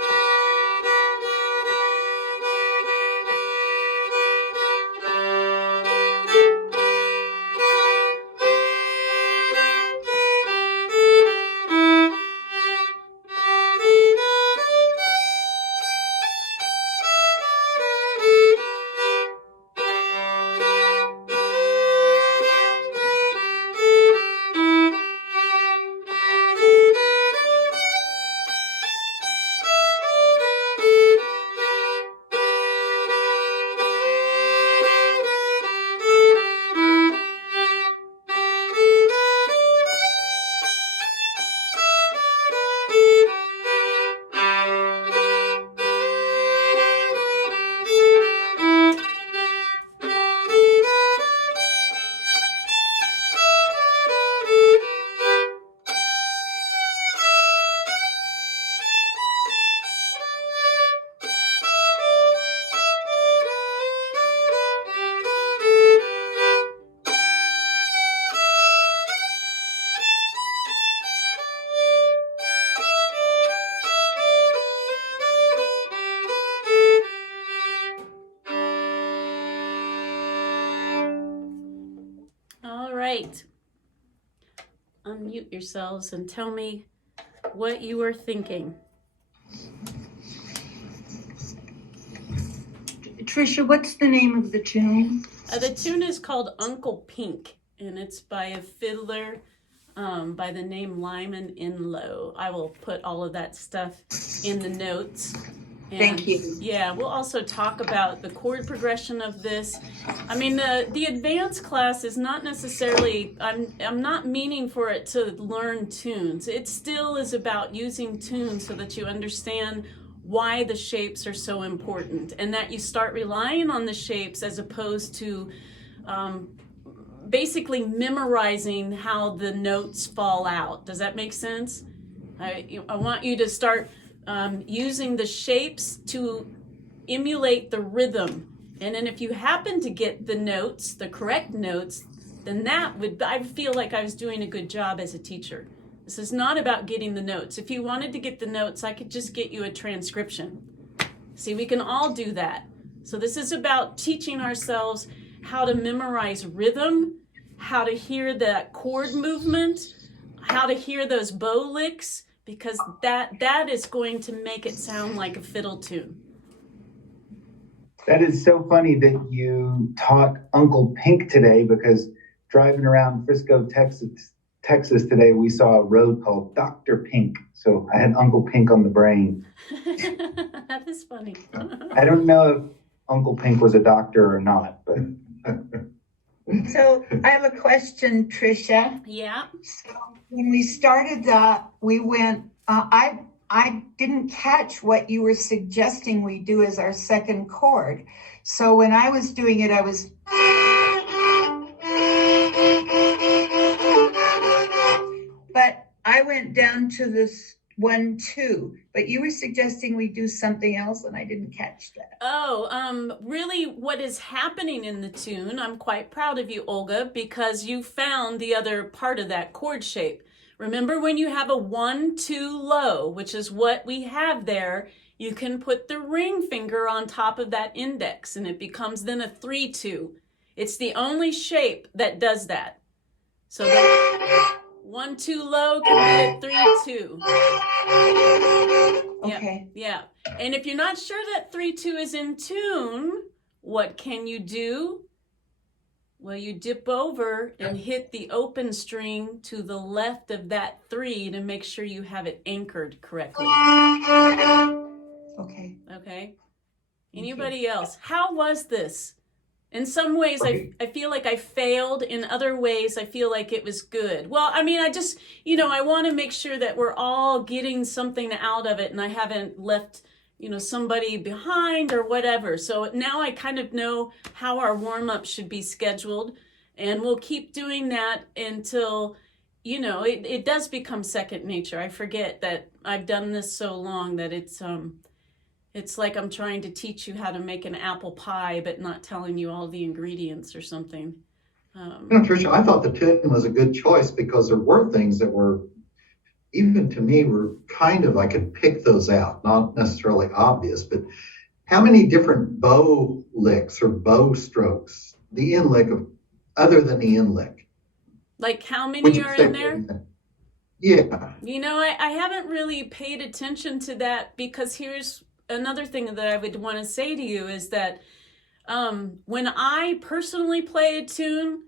Right. Unmute yourselves and tell me what you were thinking. Tricia, what's the name of the tune? The tune is called Uncle Pink, and it's by a fiddler by the name Lyman Enloe. I will put all of that stuff in the notes. And thank you. Yeah, we'll also talk about the chord progression of this. I mean, the advanced class is not necessarily, I'm not meaning for it to learn tunes. It still is about using tunes so that you understand why the shapes are so important, and that you start relying on the shapes as opposed to basically memorizing how the notes fall out. Does that make sense? I want you to start using the shapes to emulate the rhythm. And then if you happen to get the notes, the correct notes, then I feel like I was doing a good job as a teacher. This is not about getting the notes. If you wanted to get the notes, I could just get you a transcription. See, we can all do that. So this is about teaching ourselves how to memorize rhythm, how to hear that chord movement, how to hear those bow licks, because that is going to make it sound like a fiddle tune. That is so funny that you taught Uncle Pink today, because driving around Frisco, Texas today, we saw a road called Dr. Pink. So I had Uncle Pink on the brain. That is funny. I don't know if Uncle Pink was a doctor or not, but So I have a question, Tricia. Yeah. So when we started that, we went, I didn't catch what you were suggesting we do as our second chord. So when I was doing it, I was, but I went down to this 1, 2, but you were suggesting we do something else and I didn't catch that. Oh, really what is happening in the tune, I'm quite proud of you, Olga, because you found the other part of that chord shape. Remember when you have a 1, 2 low, which is what we have there, you can put the ring finger on top of that index and it becomes then a 3, 2. It's the only shape that does that. So the 1, 2 low can be a 3, 2. Okay. Yeah. And if you're not sure that 3, 2 is in tune, what can you do? Well, you dip over and hit the open string to the left of that 3 to make sure you have it anchored correctly. Okay. Okay. Anybody else? How was this? In some ways, I feel like I failed. In other ways, I feel like it was good. Well, I mean, I just, I want to make sure that we're all getting something out of it and I haven't left, somebody behind or whatever. So now I kind of know how our warm-up should be scheduled, and we'll keep doing that until, it does become second nature. I forget that I've done this so long that it's like I'm trying to teach you how to make an apple pie, but not telling you all the ingredients or something. Tricia, I thought the tune was a good choice because there were things that were, even to me, were kind of, I could pick those out, not necessarily obvious, but how many different bow licks or bow strokes, the in lick of, other than the in lick? Like how many are in there? Yeah. I haven't really paid attention to that, because here's another thing that I would want to say to you is that when I personally play a tune,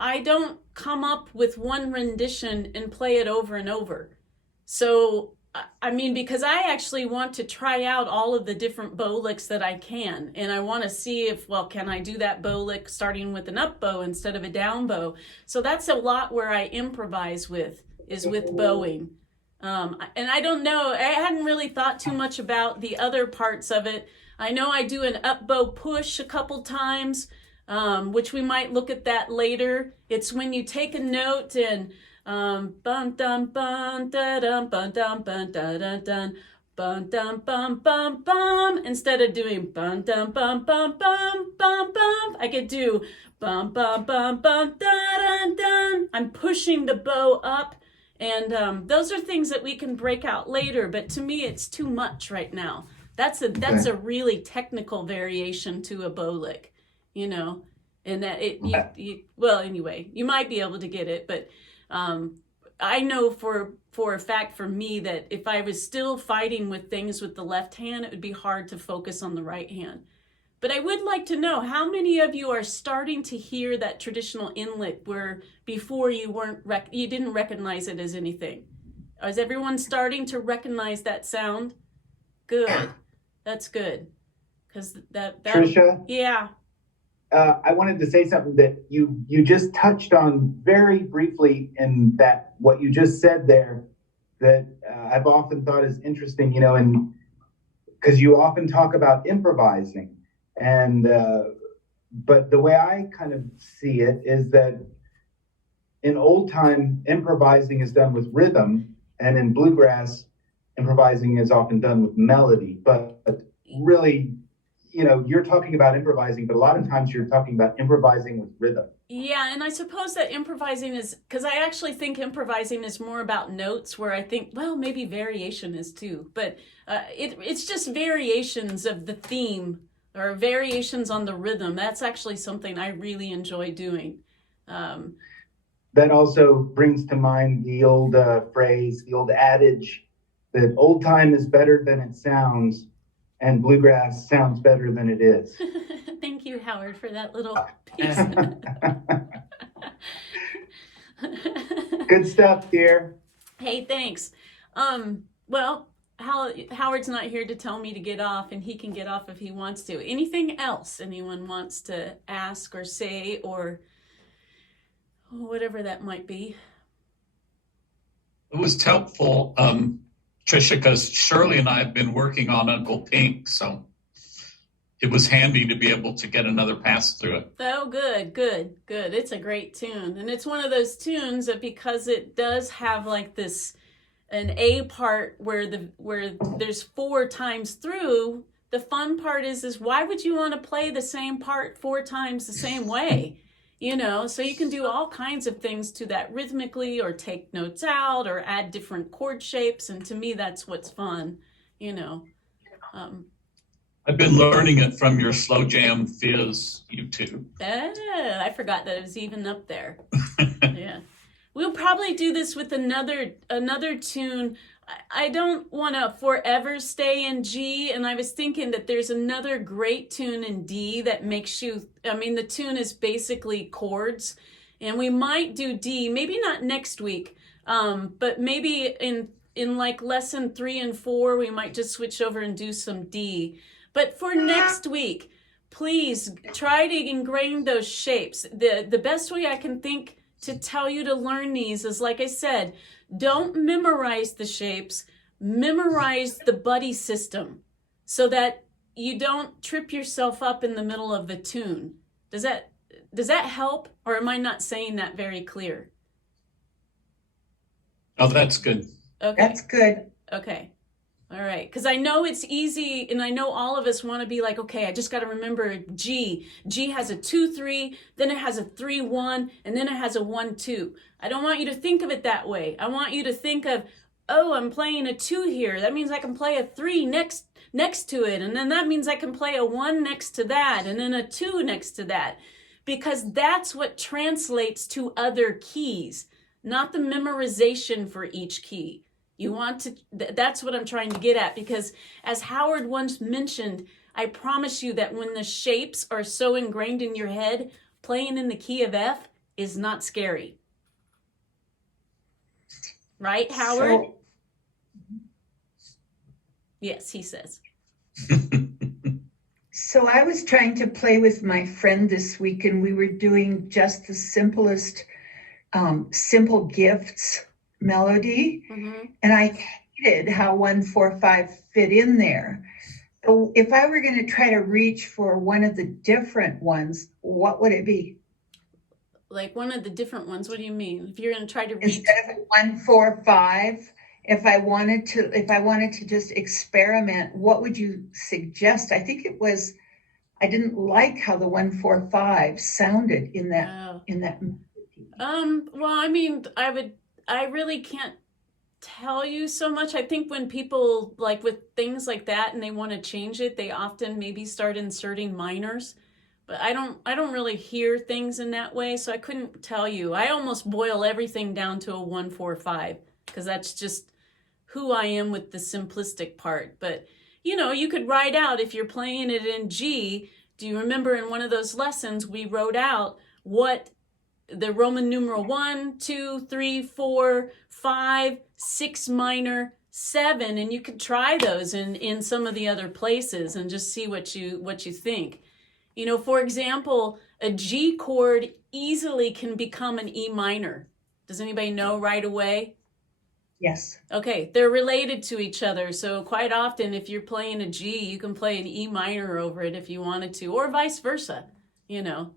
I don't come up with one rendition and play it over and over. So, I mean, because I actually want to try out all of the different bow licks that I can. And I want to see if, can I do that bow lick starting with an up bow instead of a down bow? So that's a lot where I improvise is with bowing. And I don't know, I hadn't really thought too much about the other parts of it. I know I do an up bow push a couple times, which we might look at that later. It's when you take a note and bum dum bum da dum bum dum bum da dun dun bum dum bum bum bum, instead of doing bum dum bum bum bum bum bum, I could do bum bum bum bum da dun dun. I'm pushing the bow up. And those are things that we can break out later, but to me, it's too much right now. That's a really technical variation to a bow lick, and that anyway, you might be able to get it, but I know for a fact for me that if I was still fighting with things with the left hand, it would be hard to focus on the right hand. But I would like to know how many of you are starting to hear that traditional in-lick where before you didn't recognize it as anything. Is everyone starting to recognize that sound? Good. That's good. Because that Tricia? Yeah. I wanted to say something that you just touched on very briefly in that what you just said there that I've often thought is interesting, and because you often talk about improvising. And but the way I kind of see it is that in old time, improvising is done with rhythm, and in bluegrass, improvising is often done with melody. But really, you're talking about improvising, but a lot of times you're talking about improvising with rhythm. Yeah, and I suppose that improvising is, because I actually think improvising is more about notes, where I think, maybe variation is too, but it's just variations of the theme or variations on the rhythm. That's actually something I really enjoy doing. that also brings to mind the old phrase, the old adage that old time is better than it sounds and bluegrass sounds better than it is. Thank you, Howard, for that little piece. Good stuff, dear. Hey, thanks. Well, Howard's not here to tell me to get off, and he can get off if he wants to. Anything else anyone wants to ask or say, or whatever that might be? It was helpful, Tricia, because Shirley and I have been working on Uncle Pink, so it was handy to be able to get another pass through it. Oh, good. It's a great tune. And it's one of those tunes that, because it does have like this, an A part where there's 4 times through, the fun part is why would you want to play the same part 4 times the same way? You know, so you can do all kinds of things to that rhythmically, or take notes out, or add different chord shapes. And to me, that's what's fun, you know. I've been learning it from your Slow Jam Fizz YouTube. I forgot that it was even up there. Yeah. We'll probably do this with another tune. I don't want to forever stay in G, and I was thinking that there's another great tune in D that makes you, I mean, the tune is basically chords, and we might do D, maybe not next week, but maybe in like lesson 3 and 4, we might just switch over and do some D. But for next week, please try to ingrain those shapes. The best way I can think to tell you to learn these is, like I said, don't memorize the shapes, memorize the buddy system so that you don't trip yourself up in the middle of the tune. Does that help, or am I not saying that very clear? Oh, that's good. Okay. That's good. Okay. All right. Because I know it's easy, and I know all of us want to be like, okay, I just got to remember G. G has a 2-3, then it has a 3-1, and then it has a 1-2. I don't want you to think of it that way. I want you to think of, oh, I'm playing a 2 here. That means I can play a 3 next to it, and then that means I can play a 1 next to that, and then a 2 next to that. Because that's what translates to other keys, not the memorization for each key. You want to, that's what I'm trying to get at, because as Howard once mentioned, I promise you that when the shapes are so ingrained in your head, playing in the key of F is not scary. Right, Howard? Yes, he says. So I was trying to play with my friend this week, and we were doing just the simplest simple gifts melody. Mm-hmm. And I hated how 1-4-5 fit in there. So if I were going to try to reach for one of the different ones, what would it be? Like one of the different ones, what do you mean? If you're going to try to reach Instead of 1-4-5, if I wanted to just experiment, what would you suggest? I think it was, I didn't like how the 1-4-5 sounded in that well, I mean, I really can't tell you so much. I think when people, like with things like that, and they want to change it, they often maybe start inserting minors. But I don't really hear things in that way, so I couldn't tell you. I almost boil everything down to a 1-4-5 because that's just who I am with the simplistic part. But you know, you could write out, if you're playing it in G. Do you remember in one of those lessons we wrote out what the Roman numeral 1, 2, 3, 4, 5, 6 minor, 7, and you could try those in some of the other places and just see what you think. You know, for example, a G chord easily can become an E minor. Does anybody know right away? Yes. Okay, they're related to each other. So quite often, if you're playing a G, you can play an E minor over it if you wanted to, or vice versa, you know.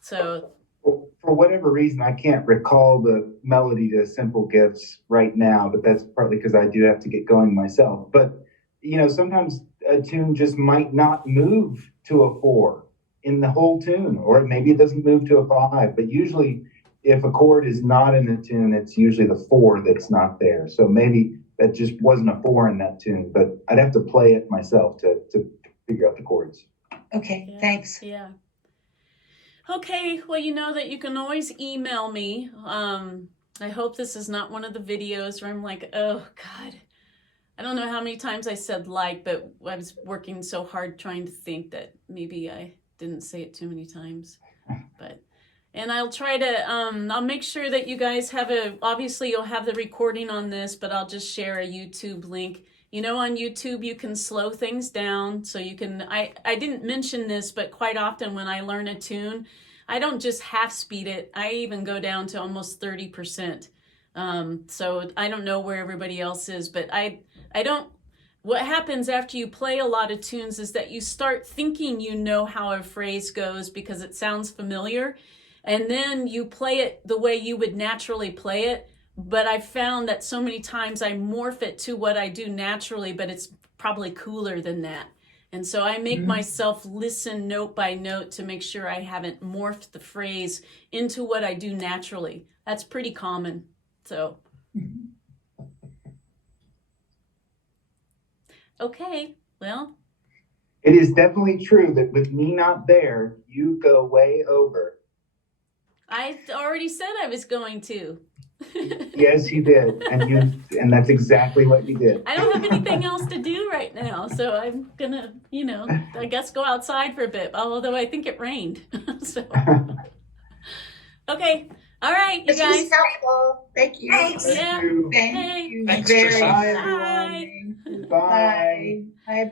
So for whatever reason, I can't recall the melody to Simple Gifts right now, but that's partly because I do have to get going myself. But, you know, sometimes a tune just might not move to a 4 in the whole tune, or maybe it doesn't move to a 5. But usually, if a chord is not in the tune, it's usually the 4 that's not there. So maybe that just wasn't a 4 in that tune, but I'd have to play it myself to figure out the chords. Okay, yeah, thanks. Yeah. Okay, well, you know that you can always email me. I hope this is not one of the videos where I'm like, oh God, I don't know how many times I said like, but I was working so hard trying to think that maybe I didn't say it too many times. But, and I'll try to, I'll make sure that you guys have obviously you'll have the recording on this, but I'll just share a YouTube link. You know, on YouTube, you can slow things down. So you can, I didn't mention this, but quite often when I learn a tune, I don't just half speed it. I even go down to almost 30%. So I don't know where everybody else is, but I don't, what happens after you play a lot of tunes is that you start thinking you know how a phrase goes because it sounds familiar. And then you play it the way you would naturally play it. But I found that so many times I morph it to what I do naturally, but it's probably cooler than that. And so I make myself listen note by note to make sure I haven't morphed the phrase into what I do naturally. That's pretty common. So, okay, well. It is definitely true that with me not there, you go way over. I already said I was going to. Yes, you did. And that's exactly what you did. I don't have anything else to do right now, so I'm gonna, I guess go outside for a bit, although I think it rained. So, okay. All right, you This guys. was helpful. Thank you. Thanks. Yeah. You. Thank Hey. you Thanks, very Tricia. much. Bye. Bye. Bye. Bye.